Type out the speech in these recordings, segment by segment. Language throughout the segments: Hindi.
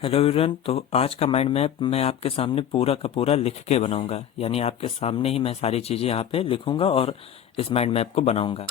Hello everyone. तो आज का माइंड मैप मैं आपके सामने पूरा का पूरा लिख के बनाऊंगा, यानी आपके सामने ही मैं सारी चीज़ें यहाँ पे लिखूंगा और इस माइंड मैप को बनाऊंगा।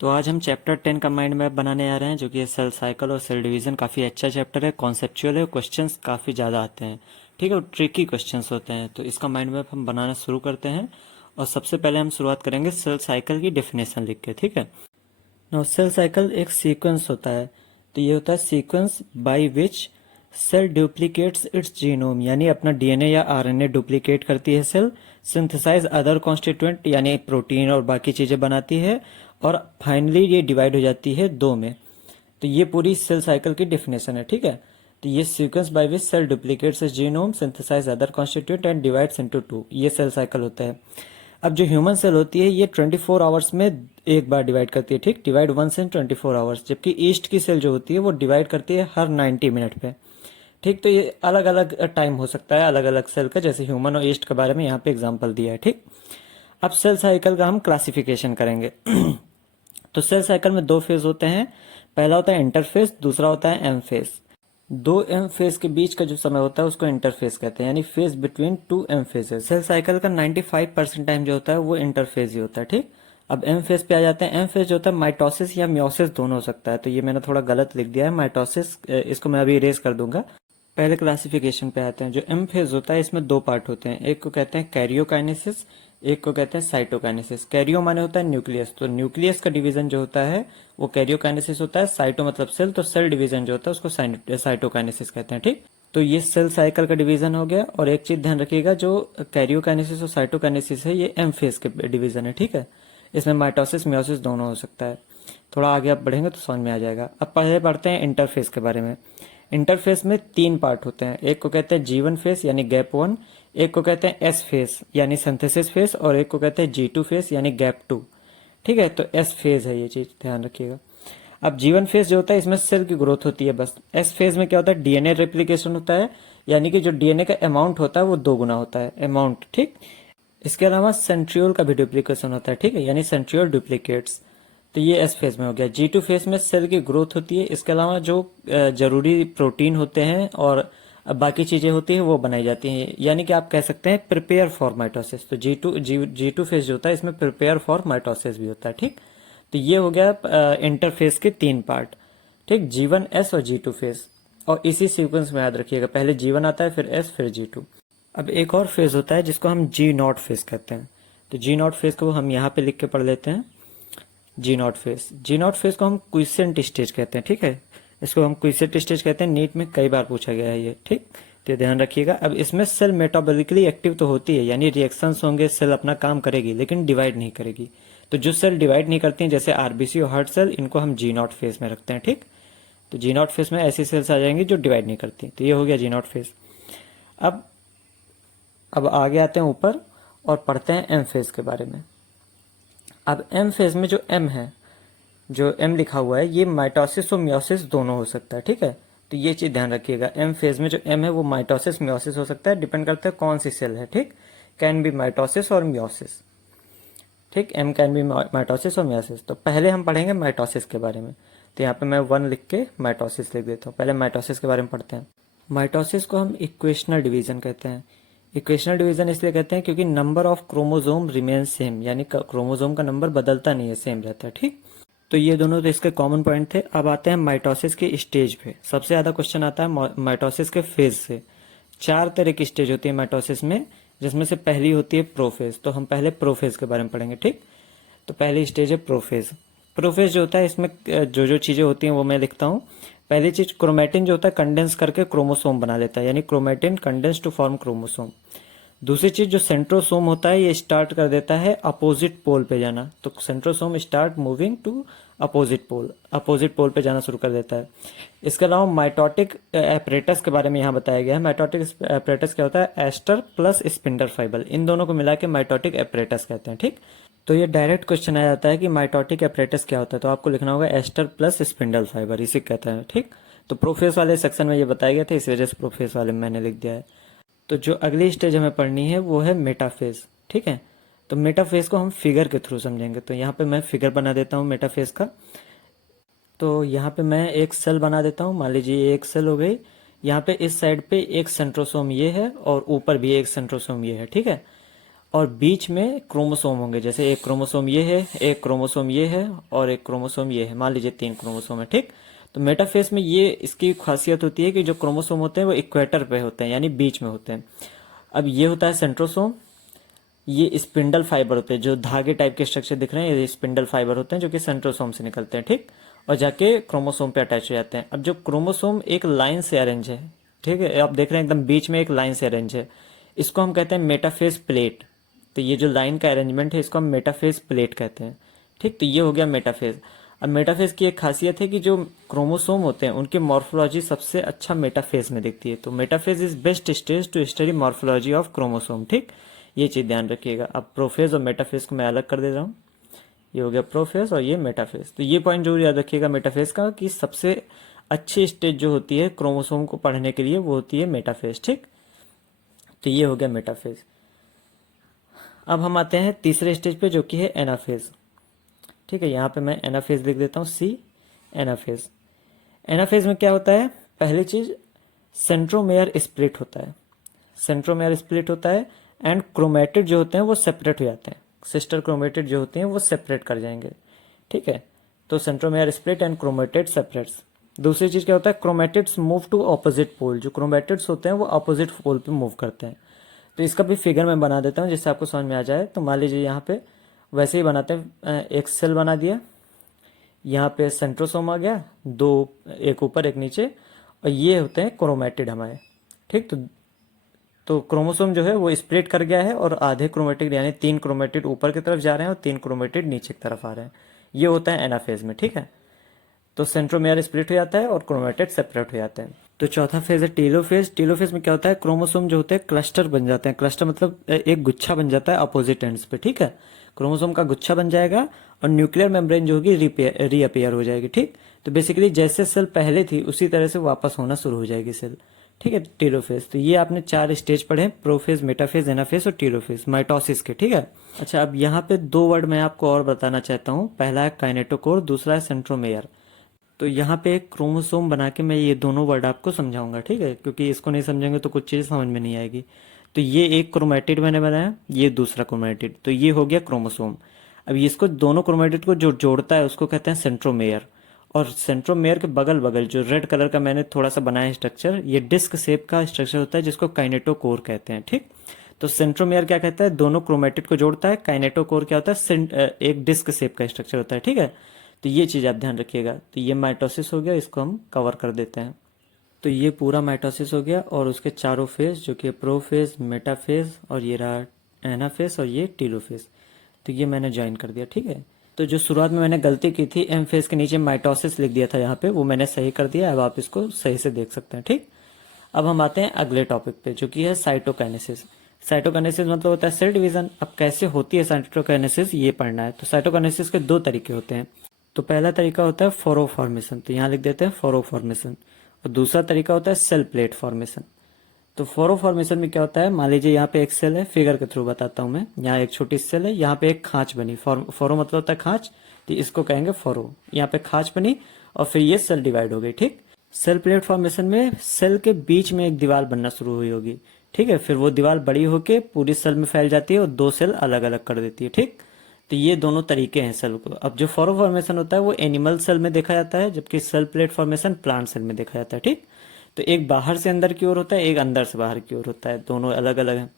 तो आज हम चैप्टर 10 का माइंड मैप बनाने आ रहे हैं, जो कि सेल साइकिल और सेल डिवीजन। काफ़ी अच्छा चैप्टर है, कॉन्सेप्चुअल है, क्वेश्चंस काफ़ी ज़्यादा आते हैं, ठीक है, और ट्रिकी क्वेश्चंस होते हैं। तो इसका माइंड मैप हम बनाना शुरू करते हैं और सबसे पहले हम शुरुआत करेंगे सेल साइकिल की डेफिनेशन लिख के, ठीक है। नाउ सेल साइकिल एक सीक्वेंस होता है। तो ये होता है sequence by which cell duplicates its genome, यानी अपना डीएनए या आरएनए डुप्लीकेट करती है सेल, सिंथेसाइज अदर कॉन्स्टिट्यूएंट यानी प्रोटीन और बाकी चीजें बनाती है, और फाइनली ये डिवाइड हो जाती है दो में। तो ये पूरी सेल साइकिल की डेफिनेशन है, ठीक है। तो ये sequence by which cell duplicates its genome, synthesize other constituent and divides into two, ये सेल साइकिल होता है। अब जो ह्यूमन सेल होती है ये 24 आवर्स में एक बार डिवाइड करती है, ठीक, डिवाइड वंस इन 24 आवर्स। जबकि ईस्ट की सेल जो होती है वो डिवाइड करती है हर 90 मिनट पे, ठीक। तो ये अलग अलग टाइम हो सकता है अलग अलग सेल का, जैसे ह्यूमन और ईस्ट के बारे में यहाँ पे एग्जांपल दिया है, ठीक। अब सेल साइकिल का हम क्लासिफिकेशन करेंगे। तो सेल साइकिल में दो फेज होते हैं। पहला होता है इंटरफेज, दूसरा होता है एम फेज। दो एम फेज के बीच का जो समय होता है उसको इंटरफेज कहते हैं, यानी phase between two M phases. Cell cycle का 95% टाइम जो होता है वो इंटरफेज ही होता है, ठीक। अब एम फेज पे आ जाते हैं। एम फेज जो होता है माइटोसिस या मियोसिस दोनों हो सकता है। तो ये मैंने थोड़ा गलत लिख दिया है, माइटोसिस, इसको मैं अभी इरेज कर दूंगा। पहले क्लासिफिकेशन पे आते हैं। जो एम फेज होता है इसमें दो पार्ट होते हैं, एक को कहते हैं कैरियोकाइनेसिस, एक को कहते हैं साइटोकाइनेसिस। कैरियो माने होता है न्यूक्लियस, तो न्यूक्लियस का डिवीजन जो होता है वो कैरियोकाइनेसिस होता है। साइटो मतलब सेल, तो सेल डिवीजन जो होता है उसको साइटोकाइनेसिस कहते हैं, ठीक। तो ये सेल साइकिल का डिवीजन हो गया। और एक चीज ध्यान रखिएगा, जो कैरियोकाइनेसिस और साइटोकाइनेसिस है ये एम फेज के डिवीजन है, ठीक है। इसमें माइटोसिस मियोसिस दोनों हो सकता है। थोड़ा आगे आप बढ़ेंगे तो समझ में आ जाएगा। अब पहले पढ़ते हैं इंटरफेस के बारे में। इंटरफेस में तीन पार्ट होते हैं, एक को कहते हैं G1 फेस यानी गैप 1, एक को कहते हैं S फेस यानी सिंथेसिस फेस, और एक को कहते हैं G2 फेस यानी गैप 2, ठीक है। तो S फेज है ये चीज, ध्यान रखिएगा। अब G1 फेज जो होता है इसमें सेल की ग्रोथ होती है बस। S फेज में क्या होता है, डीएनए रेप्लिकेशन होता है, यानी कि जो डीएनए का अमाउंट होता है वो 2 गुना होता है, अमाउंट, ठीक। इसके अलावा सेंट्रियोल का भी डुप्लीकेशन होता है, ठीक है, यानी सेंट्रियोल डुप्लीकेट्स। तो ये एस फेज में हो गया। G2 फेज में सेल की ग्रोथ होती है, इसके अलावा जो जरूरी प्रोटीन होते हैं और बाकी चीजें होती है वो बनाई जाती हैं, यानी कि आप कह सकते हैं प्रिपेयर फॉर माइटोसिस। तो G2 फेज जो होता है इसमें प्रिपेयर फॉर माइटोसिस भी होता है, ठीक। तो ये हो गया इंटरफेस के तीन पार्ट, ठीक, G1, S और G2 फेज। और इसी सीक्वेंस में याद रखिएगा, पहले G1 आता है, फिर S, फिर G2। अब एक और फेज होता है जिसको हम G0 फेज कहते हैं। तो G0 फेज को हम यहाँ पे लिख के पढ़ लेते हैं। G0 फेज को हम क्विसेंट स्टेज कहते हैं, ठीक है। इसको हम क्विसेंट स्टेज कहते हैं, नीट में कई बार पूछा गया है ये, ठीक। तो ध्यान रखिएगा। अब इसमें सेल मेटाबॉलिकली एक्टिव तो होती है, यानी रिएक्शंस होंगे, सेल अपना काम करेगी, लेकिन डिवाइड नहीं करेगी। तो जो सेल डिवाइड नहीं करती हैं जैसे आरबीसी और हार्ट सेल, इनको हम G0 फेज में रखते हैं, ठीक। तो G0 फेज में ऐसी सेल्स आ जाएंगी जो डिवाइड नहीं करती। तो ये हो गया G0 फेज। अब आगे आते हैं ऊपर और पढ़ते हैं एम फेज के बारे में। अब एम फेज में जो एम है, जो एम लिखा हुआ है, ये माइटोसिस और मियोसिस दोनों हो सकता है, ठीक है। तो ये चीज ध्यान रखिएगा, एम फेज में जो एम है वो माइटोसिस मियोसिस हो सकता है, डिपेंड करता है कौन सी सेल है, ठीक। कैन बी माइटोसिस और मियोसिस, ठीक, एम कैन बी माइटोसिस और मियोसिस। तो पहले हम पढ़ेंगे माइटोसिस के बारे में। तो यहाँ पे मैं 1 लिख के माइटोसिस लिख देता हूँ। पहले माइटोसिस के बारे में पढ़ते हैं। माइटोसिस को हम इक्वेशनल डिवीजन कहते हैं। इक्वेशनल डिवीजन इसलिए कहते हैं क्योंकि number of chromosome remain same, यानी क्रोमोसोम का नंबर बदलता नहीं है, सेम रहता है, ठीक। तो ये दोनों तो इसके कॉमन पॉइंट थे। अब आते हैं माइटोसिस के स्टेज पे। सबसे ज्यादा क्वेश्चन आता है माइटोसिस के फेज से। 4 तरह की स्टेज होती है माइटोसिस में, जिसमें से पहली होती है प्रोफेज। तो हम पहले प्रोफेज के बारे में पढ़ेंगे, ठीक। तो पहली स्टेज है प्रोफेज। प्रोफेज जो होता है इसमें जो जो चीजें होती हैं वो मैं लिखता हूँ। पहली चीज, क्रोमेटिन जो होता है कंडेंस करके क्रोमोसोम बना लेता है, यानी chromatin condense to form chromosome. दूसरी चीज, जो सेंट्रोसोम होता है ये स्टार्ट कर देता है अपोजिट पोल पे जाना। तो centrosome start moving to opposite pole पे जाना शुरू कर देता है। इसके अलावा माइटोटिक एपरेटस के बारे में यहाँ बताया गया है। माइटोटिक एपरेटस क्या होता है, एस्टर प्लस स्पिंडल फाइबर, इन दोनों को मिला के माइटोटिक एपरेटस कहते हैं, ठीक। तो ये डायरेक्ट क्वेश्चन आ जाता है कि माइटोटिक एपरेटस क्या होता है, तो आपको लिखना होगा एस्टर प्लस स्पिंडल फाइबर, इसे कहता है, ठीक। तो प्रोफेस वाले सेक्शन में ये बताया गया था, इस वजह से प्रोफेस वाले में मैंने लिख दिया है। तो जो अगली स्टेज हमें पढ़नी है वो है मेटाफेज। ठीक है, तो मेटाफेज को हम फिगर के थ्रू समझेंगे। तो यहाँ पे मैं फिगर बना देता हूँ मेटाफेज का। तो यहाँ पे मैं एक सेल बना देता हूँ, मान लीजिए ये एक सेल हो गई। यहाँ पे इस साइड पे एक सेंट्रोसोम ये है और ऊपर भी एक सेंट्रोसोम ये है। ठीक है, और बीच में क्रोमोसोम होंगे, जैसे एक क्रोमोसोम ये है, एक क्रोमोसोम ये है और एक क्रोमोसोम ये है, मान लीजिए 3 क्रोमोसोम है। ठीक, तो मेटाफेज में ये इसकी खासियत होती है कि जो क्रोमोसोम होते हैं वो इक्वेटर पे होते हैं, यानी बीच में होते हैं। अब ये होता है सेंट्रोसोम, ये स्पिंडल फाइबर होते हैं, जो धागे टाइप के स्ट्रक्चर दिख रहे हैं ये स्पिंडल फाइबर होते हैं जो कि सेंट्रोसोम से निकलते हैं। ठीक, और जाके क्रोमोसोम पे अटैच हो जाते हैं। अब जो क्रोमोसोम एक लाइन से अरेंज है, ठीक है, आप देख रहे हैं एकदम बीच में एक लाइन से अरेंज है, इसको हम कहते हैं मेटाफेज प्लेट। तो ये जो लाइन का अरेंजमेंट है इसको हम मेटाफेज प्लेट कहते हैं। ठीक, तो ये हो गया मेटाफेज। अब मेटाफेज की एक खासियत है कि जो क्रोमोसोम होते हैं उनकी मॉर्फोलॉजी सबसे अच्छा मेटाफेज में दिखती है। तो metaphase is best stage to study morphology of chromosome. ठीक, ये चीज ध्यान रखिएगा। अब प्रोफेज और मेटाफेज को मैं अलग कर दे रहा हूँ, ये हो गया प्रोफेज और ये मेटाफेज। तो ये पॉइंट जरूर याद रखिएगा मेटाफेज का, कि सबसे अच्छी स्टेज जो होती है क्रोमोसोम को पढ़ने के लिए वो होती है मेटाफेज। ठीक, तो ये हो गया मेटाफेज। अब हम आते हैं तीसरे स्टेज पे जो कि है एनाफेज। ठीक है, यहाँ पे मैं एनाफेज लिख देता हूँ, सी एनाफेज। एनाफेज में क्या होता है, पहली चीज सेंट्रोमेयर स्प्लिट होता है, सेंट्रोमेयर स्प्लिट होता है एंड क्रोमेटिड जो होते हैं वो सेपरेट हो जाते हैं, सिस्टर क्रोमेटिड जो होते हैं वो सेपरेट कर जाएंगे। ठीक है, तो centromere split and chromatid separates. दूसरी चीज क्या होता है, chromatids move to opposite pole, जो क्रोमेटिड्स होते हैं वो ऑपोजिट पोल पे मूव करते हैं। तो इसका भी फिगर मैं बना देता हूँ जिससे आपको समझ में आ जाए। तो मान लीजिए यहाँ पे वैसे ही बनाते हैं, एक सेल बना दिया, यहाँ पे सेंट्रोसोम आ गया, दो, एक ऊपर एक नीचे, और ये होते हैं क्रोमेटिड हमारे। ठीक, तो क्रोमोसोम जो है वो स्प्लिट कर गया है और आधे क्रोमेटिड यानी 3 क्रोमेटिड ऊपर की तरफ जा रहे हैं और 3 क्रोमेटिड नीचे की तरफ आ रहे हैं। ये होता है एनाफेज में। ठीक है, तो सेंट्रोमेयर स्प्लिट हो जाता है और क्रोमेटिड सेपरेट हो जाते हैं। तो चौथा फेज है टीलोफेज। टीलोफेज में क्या होता है, क्रोमोसोम जो होते हैं क्लस्टर बन जाते हैं। क्लस्टर मतलब एक गुच्छा बन जाता है अपोजिट एंड्स पे। ठीक है, क्रोमोसोम का गुच्छा बन जाएगा और न्यूक्लियर मेम्ब्रेन जो होगी रीअपियर हो जाएगी। ठीक, तो बेसिकली जैसे सेल पहले थी उसी तरह से वापस होना शुरू हो जाएगी सेल। ठीक है, टीलोफेज। तो ये आपने 4 स्टेज पढ़े, प्रोफेज, मेटाफेज, एनाफेज और टीलोफेज माइटोसिस के। ठीक है, अच्छा अब यहाँ पे 2 वर्ड मैं आपको और बताना चाहता हूँ। पहला है काइनेटोकोर, दूसरा है सेंट्रोमेयर। तो यहाँ पे एक क्रोमोसोम बना के मैं ये दोनों वर्ड आपको समझाऊंगा। ठीक है, क्योंकि इसको नहीं समझेंगे तो कुछ चीज़ समझ में नहीं आएगी। तो ये एक क्रोमेटिड मैंने बनाया, ये दूसरा क्रोमेटिड, तो ये हो गया क्रोमोसोम। अब इसको दोनों क्रोमेटिड को जो जोड़ता है उसको कहते हैं सेंट्रोमेयर। और सेंट्रोमेयर के बगल बगल जो रेड कलर का मैंने थोड़ा सा बनाया स्ट्रक्चर, ये डिस्क शेप का स्ट्रक्चर होता है जिसको काइनेटोकोर कहते हैं। ठीक, तो सेंट्रोमेयर क्या कहता है, दोनों क्रोमेटिड को जोड़ता है। काइनेटोकोर क्या होता है, एक डिस्क शेप का स्ट्रक्चर होता है। ठीक है, तो ये चीज़ आप ध्यान रखिएगा। तो ये माइटोसिस हो गया, इसको हम कवर कर देते हैं। तो ये पूरा माइटोसिस हो गया और उसके चारों फेज जो कि प्रोफेज, मेटाफेज और ये रहा एनाफेज और ये टीलोफेज। तो ये मैंने ज्वाइन कर दिया। ठीक है, तो जो शुरुआत में मैंने गलती की थी, एम फेज के नीचे माइटोसिस लिख दिया था यहाँ पे, वो मैंने सही कर दिया। अब आप इसको सही से देख सकते हैं। ठीक, अब हम आते हैं अगले टॉपिक पे जो कि है साइटोकाइनेसिस। साइटोकाइनेसिस मतलब होता है सेल डिवीजन। अब कैसे होती है साइटोकाइनेसिस ये पढ़ना है। तो साइटोकाइनेसिस के 2 तरीके होते हैं। तो पहला तरीका होता है फोरो फॉर्मेशन, तो यहाँ लिख देते हैं फोरो फॉर्मेशन। और दूसरा तरीका होता है सेल प्लेट फॉर्मेशन। तो फोरो फॉर्मेशन में क्या होता है, मान लीजिए यहाँ पे एक सेल है, फिगर के थ्रू बताता हूँ मैं। यहाँ एक छोटी सेल है, यहाँ पे एक खांच बनी, फोरो मतलब होता है खांच, तो इसको कहेंगे फोरो। यहाँ पे खांच बनी और फिर ये सेल डिवाइड हो गई। ठीक, सेल प्लेट फॉर्मेशन में सेल के बीच में एक दीवार बनना शुरू हुई होगी। ठीक है, फिर वो दीवार बड़ी होके पूरी सेल में फैल जाती है और 2 सेल अलग अलग कर देती है। ठीक, तो ये दोनों तरीके हैं सेल को। अब जो फोरो फॉर्मेशन होता है वो एनिमल सेल में देखा जाता है, जबकि cell plate formation plant cell में देखा जाता है। ठीक, तो एक बाहर से अंदर की ओर होता है, एक अंदर से बाहर की ओर होता है, दोनों अलग अलग हैं।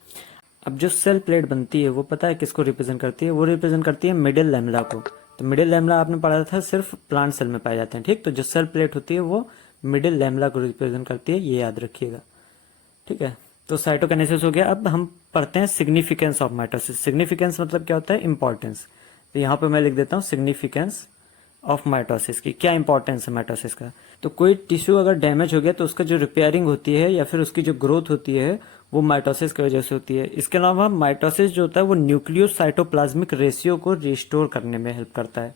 अब जो सेल प्लेट बनती है वो पता है किसको रिप्रेजेंट करती है, वो रिप्रेजेंट करती है मिडिल लैमेला को। तो मिडिल लैमेला आपने पढ़ा था सिर्फ प्लांट सेल में पाए जाते हैं। ठीक, तो जो सेल प्लेट होती है वो मिडिल लैमेला को रिप्रेजेंट करती है, ये याद रखिएगा। ठीक है, तो साइटोकाइनेसिस हो गया। अब हम पढ़ते हैं सिग्निफिकेंस ऑफ माइटोसिस। सिग्निफिकेंस मतलब क्या होता है, इंपॉर्टेंस। तो यहाँ पे मैं लिख देता हूँ सिग्निफिकेंस ऑफ माइटोसिस की, क्या इंपॉर्टेंस है माइटोसिस का। तो कोई टिश्यू अगर डैमेज हो गया तो उसका जो रिपेयरिंग होती है या फिर उसकी जो ग्रोथ होती है वो माइटोसिस की वजह से होती है। इसके अलावा माइटोसिस जो होता है वो न्यूक्लियोसाइटोप्लाज्मिक रेशियो को रिस्टोर करने में हेल्प करता है।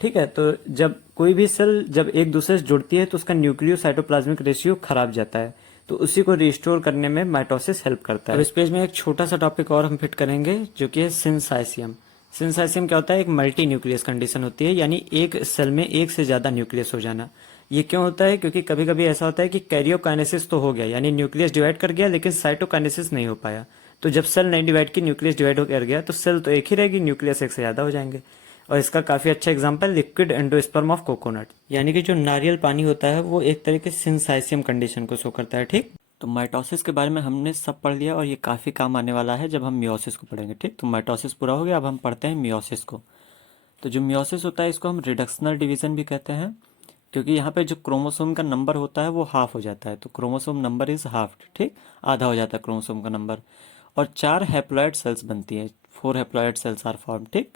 ठीक है, तो जब कोई भी सेल जब एक दूसरे से जुड़ती है तो उसका न्यूक्लियोसाइटोप्लाज्मिक रेशियो खराब जाता है। तो उसी को रिस्टोर करने में माइटोसिस हेल्प करता है। अब इस पेज में एक छोटा सा टॉपिक और हम फिट करेंगे जो कि है सिंसाइसियम। सिंसाइसियम क्या होता है? एक मल्टी न्यूक्लियस कंडीशन होती है, यानी एक सेल में एक से ज़्यादा न्यूक्लियस हो जाना। ये क्यों होता है? क्योंकि कभी कभी ऐसा होता है कि कैरियोकाइनेसिस तो हो गया, यानी न्यूक्लियस डिवाइड कर गया, लेकिन साइटोकाइनेसिस नहीं हो पाया। तो जब सेल नहीं डिवाइड की, न्यूक्लियस डिवाइड कर गया, तो सेल तो एक ही रहेगी, न्यूक्लियस एक से ज़्यादा हो जाएंगे। और इसका काफ़ी अच्छा example liquid endosperm of coconut, यानी कि जो नारियल पानी होता है वो एक तरीके से सिंसाइसियम कंडीशन को शो करता है। ठीक, तो माइटोसिस के बारे में हमने सब पढ़ लिया और ये काफ़ी काम आने वाला है जब हम मियोसिस को पढ़ेंगे। ठीक, तो माइटोसिस पूरा हो गया, अब हम पढ़ते हैं मियोसिस को। तो जो मियोसिस होता है इसको हम रिडक्शनल डिवीजन भी कहते हैं, क्योंकि यहाँ पे जो क्रोमोसोम का नंबर होता है वो हाफ हो जाता है। तो क्रोमोसोम नंबर इज हाफ, ठीक, आधा हो जाता है क्रोमोसोम का नंबर। और 4 हैप्लॉइड सेल्स बनती है, 4 हैप्लॉइड सेल्स आर फॉर्म। ठीक,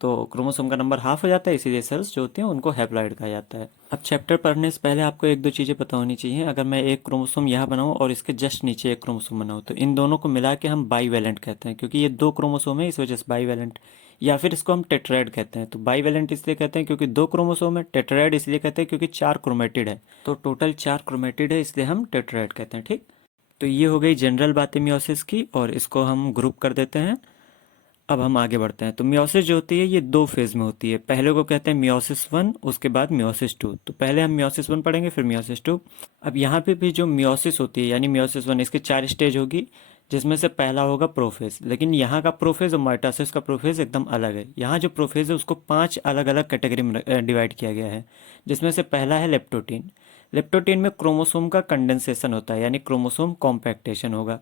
तो क्रोमोसोम का नंबर हाफ हो जाता है, इसीलिए सेल्स जो होती हैं उनको हैप्लॉइड कहा जाता है। अब चैप्टर पढ़ने से पहले आपको एक दो चीज़ें पता होनी चाहिए। अगर मैं एक क्रोमोसोम यहाँ बनाऊँ और इसके जस्ट नीचे एक क्रोमोसोम बनाऊँ, तो इन दोनों को मिला के हम बाईवैलेंट कहते हैं, क्योंकि ये 2 क्रोमोसोम है, इस वजह से बाईवैलेंट। या फिर इसको हम टेट्राइड कहते हैं। तो बाईवैलेंट इसलिए कहते हैं क्योंकि 2 क्रोमोसोम है, टेट्राइड इसलिए कहते हैं क्योंकि 4 क्रोमेटिड है। तो टोटल 4 क्रोमेटिड है, इसलिए हम टेट्राइड कहते हैं। ठीक, तो ये हो गई जनरल बातें मियोसिस की, और इसको हम ग्रुप कर देते हैं। अब हम आगे बढ़ते हैं। तो मियोसिस जो होती है ये 2 फेज में होती है। पहले को कहते हैं मियोसिस 1, उसके बाद मियोसिस 2। तो पहले हम मियोसिस 1 पढ़ेंगे, फिर मियोसिस 2। अब यहाँ पे भी जो मियोसिस होती है यानी मियोसिस 1, इसके 4 स्टेज होगी, जिसमें से पहला होगा प्रोफेज। लेकिन यहाँ का प्रोफेज और माइटोसिस का प्रोफेज एकदम अलग है। यहाँ जो प्रोफेज है उसको 5 अलग अलग कैटेगरी में डिवाइड किया गया है, जिसमें से पहला है लेप्टोटीन। लेप्टोटीन में क्रोमोसोम का कंडेंसेशन होता है, यानी क्रोमोसोम कॉम्पैक्टेशन होगा।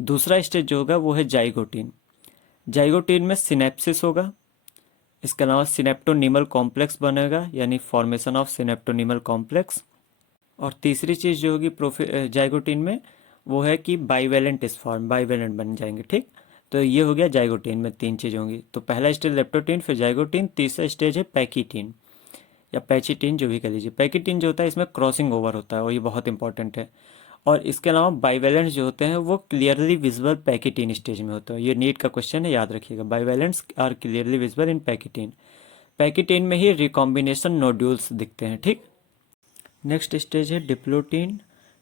दूसरा स्टेज जो होगा वो है जाइगोटीन। जाइगोटीन में सिनेप्सिस होगा। इसके अलावा सिनेप्टोनीमल कॉम्प्लेक्स बनेगा, यानी फॉर्मेशन ऑफ सिनेप्टोनीमल कॉम्प्लेक्स। और तीसरी चीज़ जो होगी जाइगोटीन में, वो है कि बाईवैलेंट इस फॉर्म, बाईवैलेंट बन जाएंगे। ठीक, तो ये हो गया जाइगोटीन में 3 चीज़ होंगी। तो पहला स्टेज लेप्टोटीन, फिर जाइगोटीन, तीसरा स्टेज है पैकीटीन या पैचिटीन, जो भी कह लीजिए। पैकीटीन जो होता है इसमें क्रॉसिंग ओवर होता है और ये बहुत इंपॉर्टेंट है। और इसके अलावा बाईवैलेंट्स जो होते हैं वो क्लियरली विजिबल पैकीटीन स्टेज में होते हैं। ये नीट का क्वेश्चन है, याद रखिएगा। बाईवैलेंट्स आर क्लियरली विजिबल इन पैकीटीन। पैकीटीन में ही रिकॉम्बिनेशन नोड्यूल्स दिखते हैं। ठीक, नेक्स्ट स्टेज है डिप्लोटीन।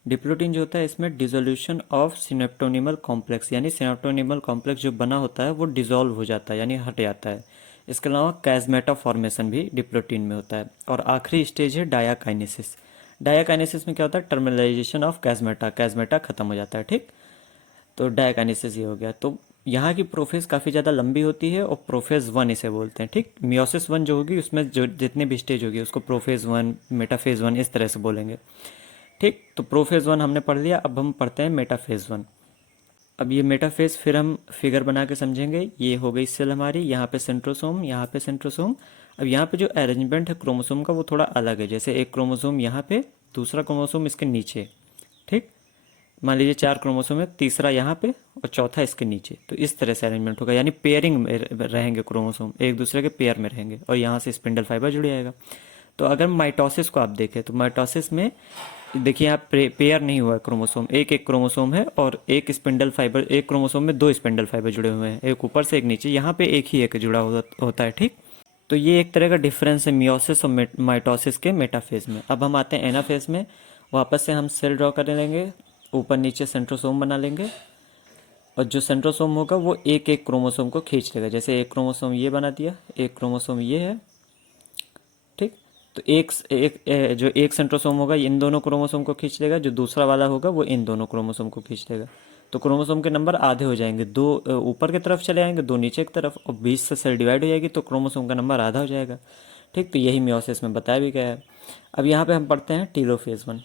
डिप्लोटीन जो होता है इसमें डिसोल्यूशन ऑफ सिनेप्टोनिमल कॉम्प्लेक्स, यानी सिनेप्टोनिमल कॉम्प्लेक्स जो बना होता है वो डिसॉल्व हो जाता है, यानी हट जाता है। इसके अलावा कैजमेटा फॉर्मेशन भी डिप्लोटीन में होता है। और आखिरी स्टेज है डायाकाइनेसिस। डायाकाइनेसिस में क्या होता है? टर्मिनलाइजेशन ऑफ कैजमेटा, कैजमेटा खत्म हो जाता है। ठीक, तो डायाकाइनेसिस ये हो गया। तो यहाँ की प्रोफेज काफ़ी ज़्यादा लंबी होती है और प्रोफेज 1 इसे बोलते हैं। ठीक, मियोसिस 1 जो होगी उसमें जो जितने भी स्टेज होगी उसको प्रोफेज 1, मेटाफेज 1 इस तरह से बोलेंगे। ठीक, तो प्रोफेज 1 हमने पढ़ लिया। अब हम पढ़ते हैं मेटाफेज 1। अब ये मेटाफेज फिर हम फिगर बना के समझेंगे। ये हो गई सेल हमारी, यहाँ पे सेंट्रोसोम, यहाँ पे सेंट्रोसोम। अब यहाँ पे जो अरेंजमेंट है क्रोमोसोम का वो थोड़ा अलग है। जैसे एक क्रोमोसोम यहाँ पे, दूसरा क्रोमोसोम इसके नीचे। ठीक, मान लीजिए 4 क्रोमोसोम है, तीसरा यहाँ पे और चौथा इसके नीचे। तो इस तरह से अरेंजमेंट होगा, यानी पेयरिंग में रहेंगे क्रोमोसोम, एक दूसरे के पेयर में रहेंगे, और यहाँ से स्पिंडल फाइबर जुड़ जाएगा। तो अगर माइटोसिस को आप देखें तो माइटोसिस में देखिए यहाँ पेयर नहीं हुआ है क्रोमोसोम, एक एक क्रोमोसोम है और एक स्पिंडल फाइबर, एक क्रोमोसोम में 2 स्पिंडल फाइबर जुड़े हुए हैं, एक ऊपर से एक नीचे। यहाँ पे एक ही एक जुड़ा होता है। ठीक, तो ये एक तरह का डिफरेंस है मियोसिस और माइटोसिस के मेटाफेज में। अब हम आते हैं एनाफेज में। वापस से हम सेल ड्रॉ कर लेंगे, ऊपर नीचे सेंट्रोसोम बना लेंगे, और जो सेंट्रोसोम होगा वो एक एक क्रोमोसोम को खींच लेगा। जैसे एक क्रोमोसोम ये बना दिया, एक क्रोमोसोम ये है। ठीक, तो जो एक सेंट्रोसोम होगा इन दोनों क्रोमोसोम को खींच लेगा, जो दूसरा वाला होगा वो इन दोनों क्रोमोसोम को खींच लेगा। तो क्रोमोसोम के नंबर आधे हो जाएंगे, 2 ऊपर की तरफ चले आएंगे, 2 नीचे की तरफ, और 20 से सेल डिवाइड हो जाएगी तो क्रोमोसोम का नंबर आधा हो जाएगा। ठीक, तो यही मियोसिस में बताया भी गया है। अब यहाँ पे हम पढ़ते हैं टेलोफेज 1।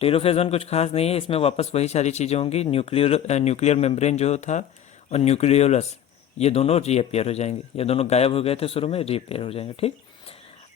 टेलोफेज 1 कुछ खास नहीं है, इसमें वापस वही सारी चीज़ें होंगी। न्यूक्लियर मेम्ब्रेन जो था और न्यूक्लियोलस, ये दोनों रीअपियर हो जाएंगे। ये दोनों गायब हो गए थे शुरू में, रीअपियर हो जाएंगे। ठीक,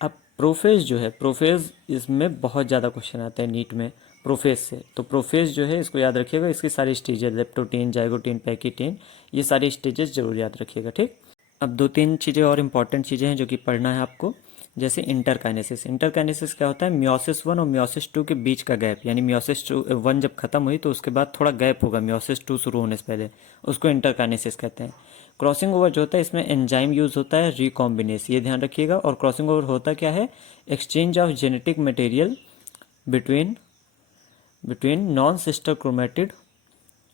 अब प्रोफेज जो है, प्रोफेज इसमें बहुत ज़्यादा क्वेश्चन आते हैं नीट में प्रोफेज से। तो प्रोफेज जो है इसको याद रखिएगा, इसकी सारी स्टेजेस, लेप्टोटीन, जाइगोटीन, पैकीटीन, ये सारी स्टेजेस जरूर याद रखिएगा। ठीक, अब 2-3 चीज़ें और इम्पॉर्टेंट चीज़ें हैं जो कि पढ़ना है आपको। जैसे इंटरकाइनेसिस। इंटरकाइनेसिस क्या होता है? मियोसिस 1 और मियोसिस 2 के बीच का गैप, यानी मियोसिस 1 जब खत्म हुई तो उसके बाद थोड़ा गैप होगा मियोसिस 2 शुरू होने से पहले, उसको इंटरकाइनेसिस कहते हैं। क्रॉसिंग ओवर जो होता है इसमें एंजाइम यूज होता है, रिकॉम्बिनेस, ये ध्यान रखिएगा। और क्रॉसिंग ओवर होता क्या है? Exchange of genetic material between between non sister chromatid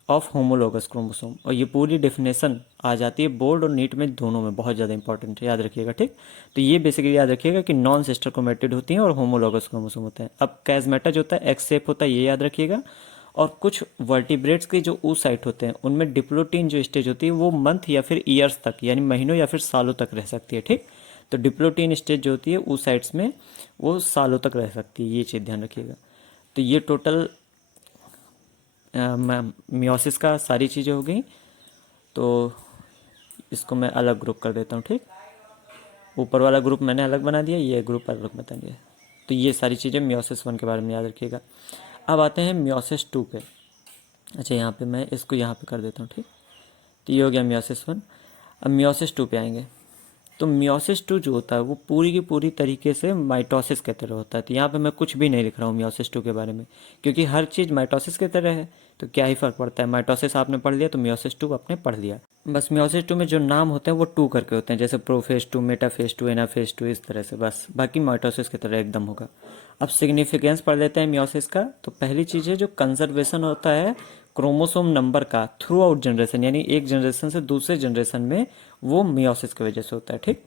of homologous chromosome. और ये पूरी डेफिनेशन आ जाती है बोर्ड और नीट में दोनों में, बहुत ज़्यादा इंपॉर्टेंट है, याद रखिएगा। ठीक, तो ये बेसिकली याद रखिएगा कि नॉन सिस्टर क्रोमेटिड होती हैं और होमोलोगस क्रोमोसोम होते हैं। अब कैजमेटा जो होता है एक्स शेप होता है, ये याद रखिएगा। और कुछ वर्टिब्रेट्स के जो oocyte होते हैं उनमें डिप्लोटीन जो स्टेज होती है वो मंथ या फिर ईयर्स तक, यानी महीनों या फिर सालों तक रह सकती है। ठीक, तो डिप्लोटीन स्टेज जो होती है oocytes में वो सालों तक रह सकती है, ये चीज़ ध्यान रखिएगा। तो ये टोटल मियोसिस का सारी चीज़ें हो गई। तो इसको मैं अलग ग्रुप कर देता हूँ। ठीक, ऊपर वाला ग्रुप मैंने अलग बना दिया, ये ग्रुप अलग बता दिया। तो ये सारी चीज़ें मियोसिस 1 के बारे में याद रखिएगा। अब आते हैं मियोसिस 2 पे। अच्छा, यहाँ पे मैं इसको यहाँ पे कर देता हूँ। ठीक, तो ये हो गया मियोसिस 1। अब मियोसिस 2 पे आएंगे। तो मियोसिस 2 जो होता है वो पूरी की पूरी तरीके से माइटोसिस की तरह होता है। तो यहाँ पे मैं कुछ भी नहीं लिख रहा हूँ मियोसिस 2 के बारे में, क्योंकि हर चीज़ माइटोसिस की तरह है। तो क्या ही फ़र्क पड़ता है, माइटोसिस आपने पढ़ लिया तो मियोसिस 2 आपने पढ़ लिया। बस मियोसिस 2 में जो नाम होते हैं वो 2 करके होते हैं, जैसे प्रोफेज 2, मेटाफेज 2, एनाफेज 2, इस तरह से। बस बाकी माइटोसिस की तरह एकदम होगा। अब सिग्निफिकेंस पढ़ लेते हैं मियोसिस का। तो पहली चीज़ है जो कंजर्वेशन होता है क्रोमोसोम नंबर का थ्रू आउट जनरेशन, यानी एक जनरेशन से दूसरे जनरेशन में, वो मियोसिस की वजह से होता है। ठीक,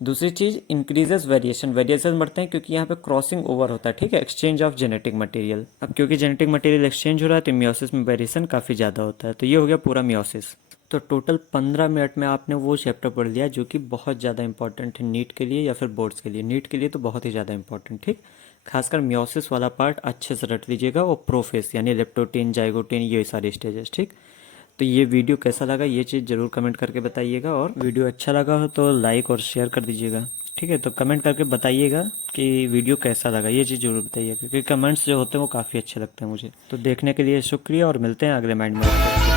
दूसरी चीज़ इंक्रीजेस वेरिएशन, वेरिएशन बढ़ते हैं क्योंकि यहाँ पे क्रॉसिंग ओवर होता है। ठीक है, एक्सचेंज ऑफ जेनेटिक मटेरियल। अब क्योंकि जेनेटिक मटेरियल एक्सचेंज हो रहा है तो मियोसिस में वेरिएशन काफ़ी ज़्यादा होता है। तो ये हो गया पूरा मियोसिस। तो टोटल 15 मिनट में आपने वो चैप्टर पढ़ लिया जो कि बहुत ज़्यादा इंपॉर्टेंट है नीट के लिए या फिर बोर्ड्स के लिए। नीट के लिए तो बहुत ही ज़्यादा इंपॉर्टेंट। ठीक, खासकर मियोसिस वाला पार्ट अच्छे से रट लीजिएगा, और प्रोफेस यानी लेप्टोटीन, जाइगोटीन, ये सारे स्टेजेस। ठीक, तो ये वीडियो कैसा लगा ये चीज़ ज़रूर कमेंट करके बताइएगा, और वीडियो अच्छा लगा हो तो लाइक और शेयर कर दीजिएगा। ठीक है, तो कमेंट करके बताइएगा कि वीडियो कैसा लगा, ये चीज़ ज़रूर बताइएगा, क्योंकि कमेंट्स जो होते हैं वो काफ़ी अच्छे लगते हैं मुझे। तो देखने के लिए शुक्रिया, और मिलते हैं अगले माइंड में।